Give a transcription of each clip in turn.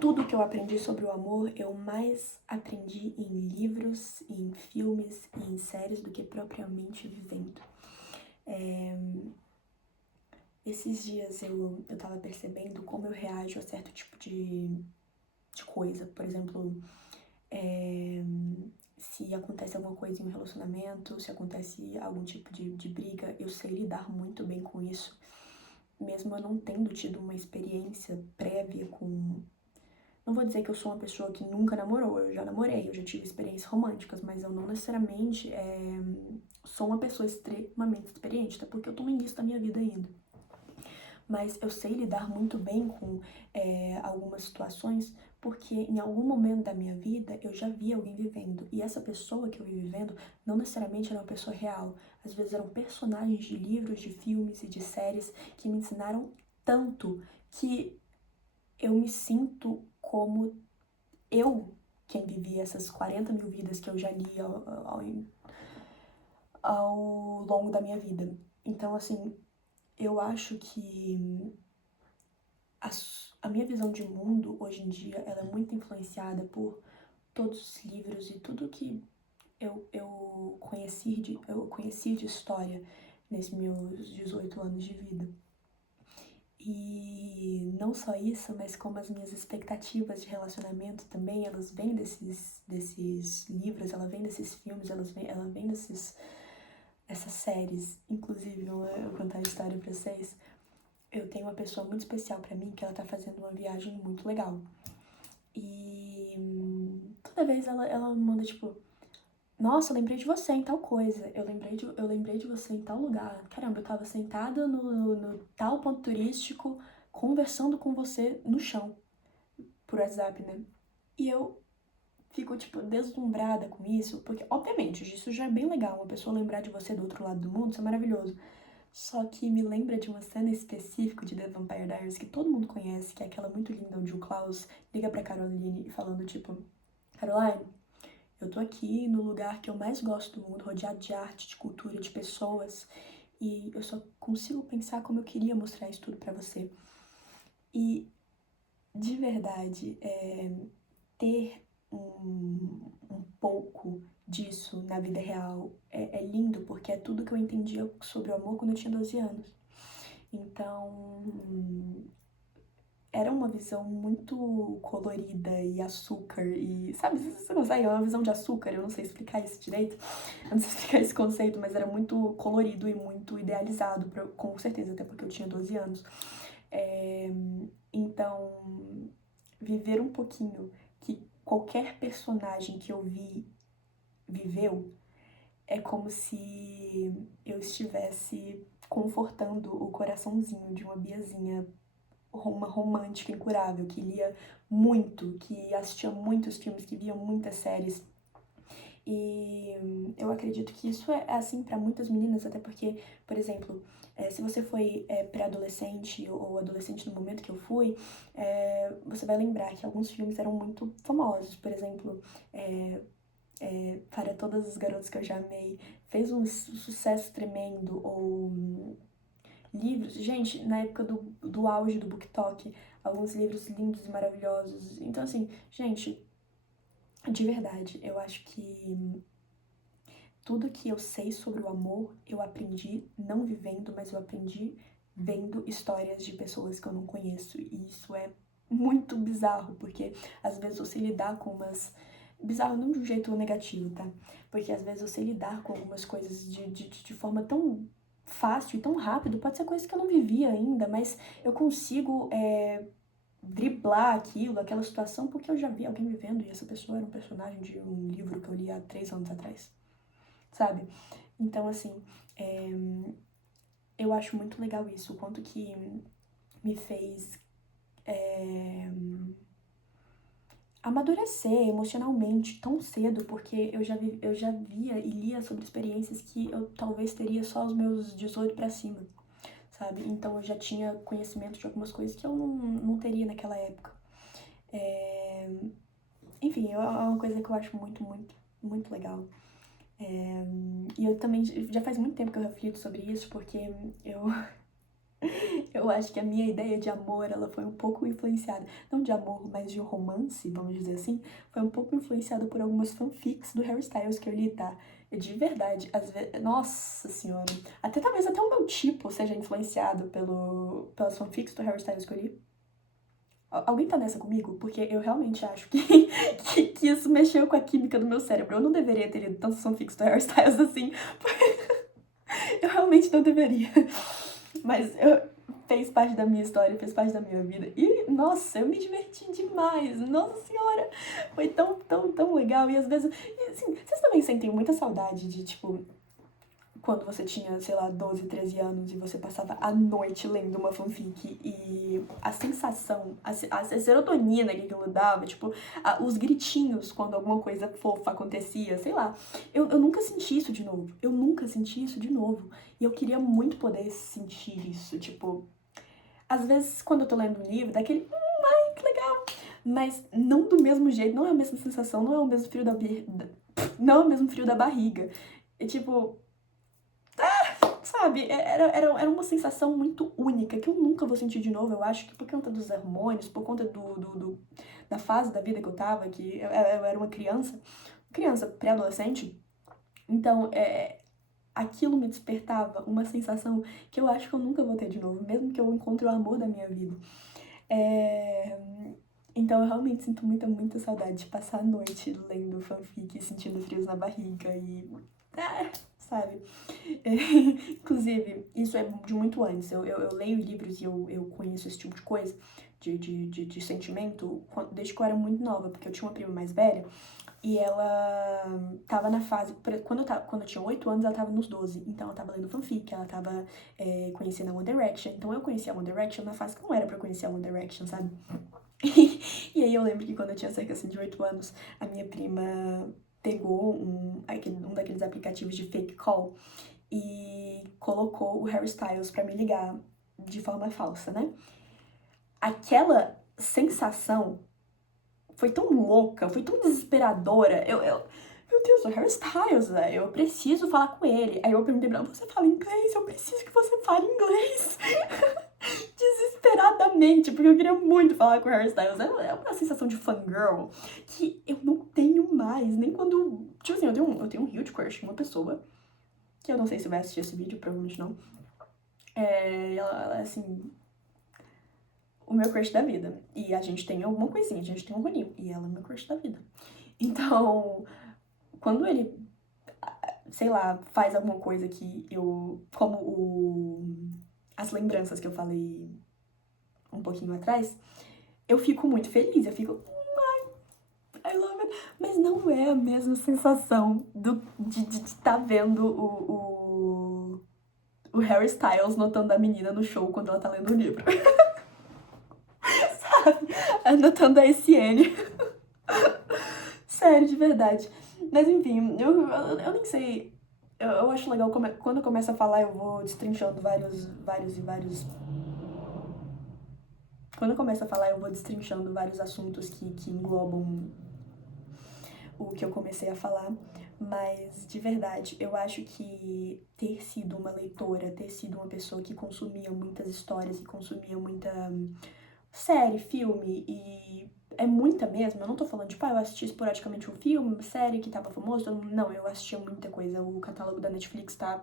tudo que eu aprendi sobre o amor, eu mais aprendi em livros, em filmes e em séries do que propriamente vivendo. Esses dias eu tava percebendo como eu reajo a certo tipo de coisa. Por exemplo, se acontece alguma coisa em um relacionamento, se acontece algum tipo de briga, eu sei lidar muito bem com isso, mesmo eu não tendo tido uma experiência prévia com... Não vou dizer que eu sou uma pessoa que nunca namorou, eu já namorei, eu já tive experiências românticas, mas eu não necessariamente sou uma pessoa extremamente experiente, até porque eu tô no início da minha vida ainda. Mas eu sei lidar muito bem com algumas situações, porque em algum momento da minha vida eu já vi alguém vivendo, e essa pessoa que eu vi vivendo não necessariamente era uma pessoa real, às vezes eram personagens de livros, de filmes e de séries que me ensinaram tanto que eu me sinto como eu quem vivia essas 40 mil vidas que eu já li ao longo da minha vida. Então, assim, eu acho que a minha visão de mundo, hoje em dia, ela é muito influenciada por todos os livros e tudo que eu conheci de história nesses meus 18 anos de vida. E não só isso, mas como as minhas expectativas de relacionamento também, elas vêm desses livros, ela vem desses filmes, ela vem dessas séries. Inclusive, eu vou contar a história pra vocês. Eu tenho uma pessoa muito especial pra mim que ela tá fazendo uma viagem muito legal. E toda vez ela me manda, tipo, nossa, eu lembrei de você em tal coisa, eu lembrei de você em tal lugar. Caramba, eu tava sentada no tal ponto turístico, conversando com você no chão, por WhatsApp, né? E eu fico, tipo, deslumbrada com isso, porque, obviamente, isso já é bem legal, uma pessoa lembrar de você do outro lado do mundo, isso é maravilhoso. Só que me lembra de uma cena específica de The Vampire Diaries que todo mundo conhece, que é aquela muito linda onde o Klaus liga pra Caroline falando, tipo, Caroline, eu tô aqui no lugar que eu mais gosto do mundo, rodeado de arte, de cultura, de pessoas, e eu só consigo pensar como eu queria mostrar isso tudo pra você. E, de verdade, ter um pouco disso na vida real é lindo, porque é tudo que eu entendia sobre o amor quando eu tinha 12 anos. Então, era uma visão muito colorida e açúcar, e sabe, você não sabe, é uma visão de açúcar, eu não sei explicar isso direito, eu não sei explicar esse conceito, mas era muito colorido e muito idealizado, com certeza, até porque eu tinha 12 anos. Então, viver um pouquinho que qualquer personagem que eu vi viveu é como se eu estivesse confortando o coraçãozinho de uma Biazinha, uma romântica incurável, que lia muito, que assistia muitos filmes, que via muitas séries. E eu acredito que isso é assim para muitas meninas, até porque, por exemplo, se você foi pré-adolescente ou adolescente no momento que eu fui, você vai lembrar que alguns filmes eram muito famosos. Por exemplo, Para Todas as Garotas que Eu Já Amei, fez um sucesso tremendo, ou livros, gente, na época do auge do BookTok, alguns livros lindos e maravilhosos. Então, assim, gente, de verdade, eu acho que tudo que eu sei sobre o amor, eu aprendi não vivendo, mas eu aprendi vendo histórias de pessoas que eu não conheço. E isso é muito bizarro, porque às vezes você lidar com umas... Bizarro não de um jeito negativo, tá? Porque às vezes você lidar com algumas coisas de forma tão fácil e tão rápido, pode ser coisa que eu não vivia ainda, mas eu consigo driblar aquilo, aquela situação, porque eu já vi alguém vivendo e essa pessoa era um personagem de um livro que eu li há 3 anos atrás, sabe? Então, assim, eu acho muito legal isso, o quanto que me fez amadurecer emocionalmente tão cedo, porque eu já via e lia sobre experiências que eu talvez teria só aos meus 18 pra cima, sabe? Então eu já tinha conhecimento de algumas coisas que eu não teria naquela época. Enfim, é uma coisa que eu acho muito, muito, muito legal. E eu também, já faz muito tempo que eu reflito sobre isso, porque eu, Eu acho que a minha ideia de amor, ela foi um pouco influenciada, não de amor, mas de romance, vamos dizer assim, foi um pouco influenciada por algumas fanfics do Harry Styles que eu li, tá? De verdade, às vezes, nossa senhora, até talvez até o meu tipo seja influenciado pelas fanfics do Harry Styles que eu li. Alguém tá nessa comigo? Porque eu realmente acho que isso mexeu com a química do meu cérebro. Eu não deveria ter lido tantos fanfics do Harry Styles assim. Eu realmente não deveria. Mas fez parte da minha história, fez parte da minha vida. E, nossa, eu me diverti demais. Nossa senhora, foi tão, tão, tão legal. E às vezes, e, assim, vocês também sentem muita saudade de, tipo, quando você tinha, sei lá, 12, 13 anos e você passava a noite lendo uma fanfic e a sensação, a serotonina que aquilo dava, tipo, os gritinhos quando alguma coisa fofa acontecia, sei lá. Eu nunca senti isso de novo. Eu nunca senti isso de novo. E eu queria muito poder sentir isso, tipo... Às vezes, quando eu tô lendo um livro, daquele... ai, que legal! Mas não do mesmo jeito, não é a mesma sensação, não é o mesmo frio não é o mesmo frio da barriga. É tipo... sabe, era uma sensação muito única, que eu nunca vou sentir de novo, eu acho que por conta dos hormônios, por conta da fase da vida que eu tava, que eu era uma criança pré-adolescente, então, aquilo me despertava uma sensação que eu acho que eu nunca vou ter de novo, mesmo que eu encontre o amor da minha vida. Então eu realmente sinto muita, muita saudade de passar a noite lendo fanfic, sentindo frios na barriga e... sabe? Inclusive, isso é de muito antes. Eu leio livros e eu conheço esse tipo de coisa, de sentimento, desde que eu era muito nova, porque eu tinha uma prima mais velha e ela tava na fase... Quando eu tinha 8 anos, ela tava nos 12. Então, ela tava lendo fanfic, ela tava conhecendo a One Direction. Então, eu conheci a One Direction na fase que não era pra conhecer a One Direction, sabe? E aí, eu lembro que quando eu tinha cerca assim, de 8 anos, a minha prima pegou um daqueles aplicativos de fake call e colocou o Harry Styles pra me ligar de forma falsa, né? Aquela sensação foi tão louca, foi tão desesperadora. Meu Deus, o Harry Styles, velho, eu preciso falar com ele. Aí eu perguntei pra ela, você fala inglês? Eu preciso que você fale inglês. Desesperadamente, porque eu queria muito falar com o Harry Styles. É uma sensação de fangirl que eu não tenho mais, nem quando... Tipo assim, eu tenho um huge crush em uma pessoa, que eu não sei se vai assistir esse vídeo, provavelmente não. Ela é, assim, o meu crush da vida. E a gente tem alguma coisinha, a gente tem um rolinho. E ela é o meu crush da vida. Então, quando ele, sei lá, faz alguma coisa que eu... Como as lembranças que eu falei um pouquinho atrás, eu fico muito feliz. Eu fico... I love it. Mas não é a mesma sensação de estar vendo o Harry Styles notando a menina no show quando ela tá lendo o livro. Sabe? Anotando a SN. Sério, de verdade. Mas enfim, eu nem sei. Eu acho legal quando eu começo a falar, eu vou destrinchando vários. Quando eu começo a falar, eu vou destrinchando vários assuntos que englobam o que eu comecei a falar. Mas, de verdade, eu acho que ter sido uma leitora, ter sido uma pessoa que consumia muitas histórias e consumia muita série, filme, e é muita mesmo, eu não tô falando, tipo, eu assisti esporadicamente um filme, uma série que tava famoso, não, eu assistia muita coisa, o catálogo da Netflix tá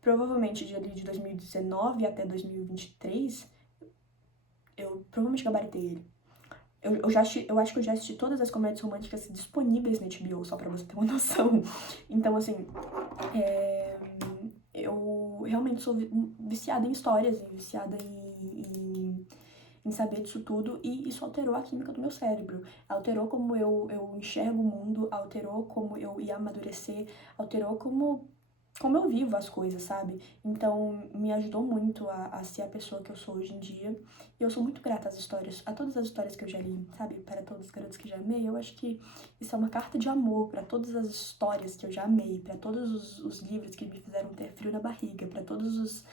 provavelmente de 2019 até 2023, eu provavelmente gabaritei ele. Eu acho que eu já assisti todas as comédias românticas disponíveis na HBO, só pra você ter uma noção. Então, assim, eu realmente sou viciada em histórias e viciada em saber disso tudo, e isso alterou a química do meu cérebro, alterou como eu enxergo o mundo, alterou como eu ia amadurecer, alterou como eu vivo as coisas, sabe? Então, me ajudou muito a ser a pessoa que eu sou hoje em dia. E eu sou muito grata às histórias, a todas as histórias que eu já li, sabe? Para todos os garotos que já amei. Eu acho que isso é uma carta de amor para todas as histórias que eu já amei, para todos os livros que me fizeram ter frio na barriga, para todas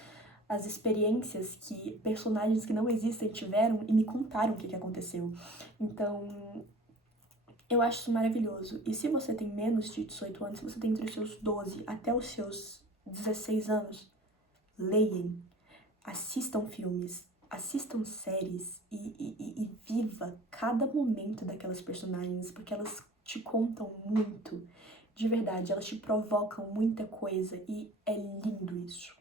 as experiências que personagens que não existem tiveram e me contaram o que aconteceu. Então, eu acho isso maravilhoso. E se você tem menos de 18 anos, se você tem entre os seus 12 até os seus 16 anos, leiam. assistam filmes, assistam séries e viva cada momento daquelas personagens, porque elas te contam muito, de verdade, elas te provocam muita coisa e é lindo isso.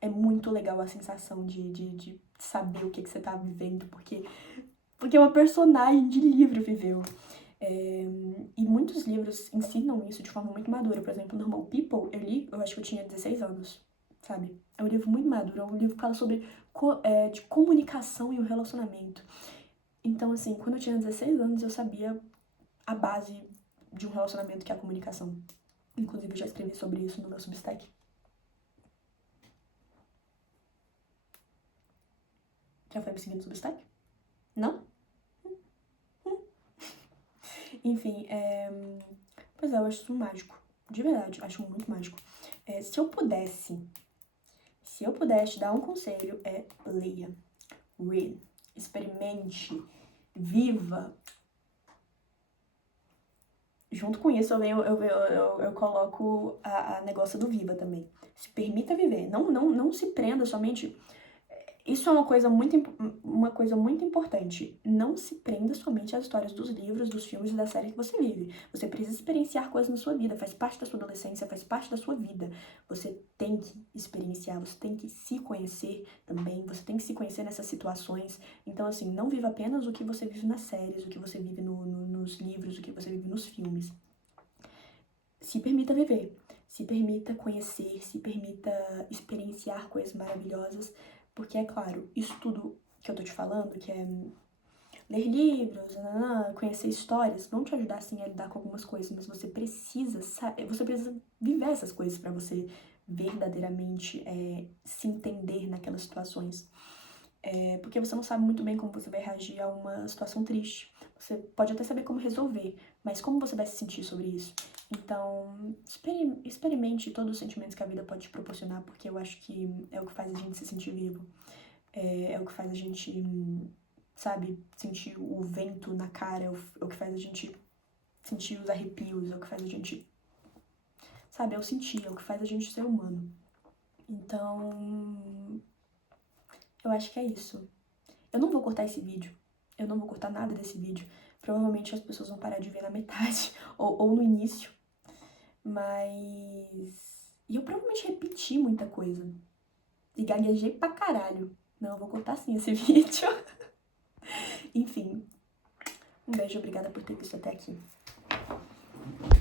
É muito legal a sensação de saber o que você tá vivendo, porque uma personagem de livro viveu. E muitos livros ensinam isso de forma muito madura. Por exemplo, Normal People, eu li, eu acho que eu tinha 16 anos, sabe? É um livro muito maduro, é um livro que fala sobre de comunicação e o relacionamento. Então, assim, quando eu tinha 16 anos, eu sabia a base de um relacionamento, que é a comunicação. Inclusive, eu já escrevi sobre isso no meu Substack. Já foi me seguindo no Substack? Não? Enfim, pois é, eu acho isso mágico. De verdade, acho muito mágico. Se eu pudesse dar um conselho, leia, read, experimente, viva. Junto com isso, eu coloco a negócio do viva também. Se permita viver. Não se prenda somente. Isso é uma coisa muito importante. Não se prenda somente às histórias dos livros, dos filmes e da série que você vive. Você precisa experienciar coisas na sua vida, faz parte da sua adolescência, faz parte da sua vida. Você tem que experienciar, você tem que se conhecer também, você tem que se conhecer nessas situações. Então, assim, não viva apenas o que você vive nas séries, o que você vive nos livros, o que você vive nos filmes. Se permita viver, se permita conhecer, se permita experienciar coisas maravilhosas. Porque, é claro, isso tudo que eu tô te falando, que é ler livros, conhecer histórias, vão te ajudar, sim, a lidar com algumas coisas, mas você precisa viver essas coisas para você verdadeiramente se entender naquelas situações. Porque você não sabe muito bem como você vai reagir a uma situação triste. Você pode até saber como resolver, mas como você vai se sentir sobre isso? Então, experimente todos os sentimentos que a vida pode te proporcionar, porque eu acho que é o que faz a gente se sentir vivo. É o que faz a gente, sabe, sentir o vento na cara, é o que faz a gente sentir os arrepios, é o que faz a gente, sabe, é o sentir, é o que faz a gente ser humano. Então, eu acho que é isso. Eu não vou cortar esse vídeo. Eu não vou cortar nada desse vídeo. Provavelmente as pessoas vão parar de ver na metade ou no início. Mas... E eu provavelmente repeti muita coisa. E gaguejei pra caralho. Não, eu vou cortar sim esse vídeo. Enfim. Um beijo, obrigada por ter visto até aqui.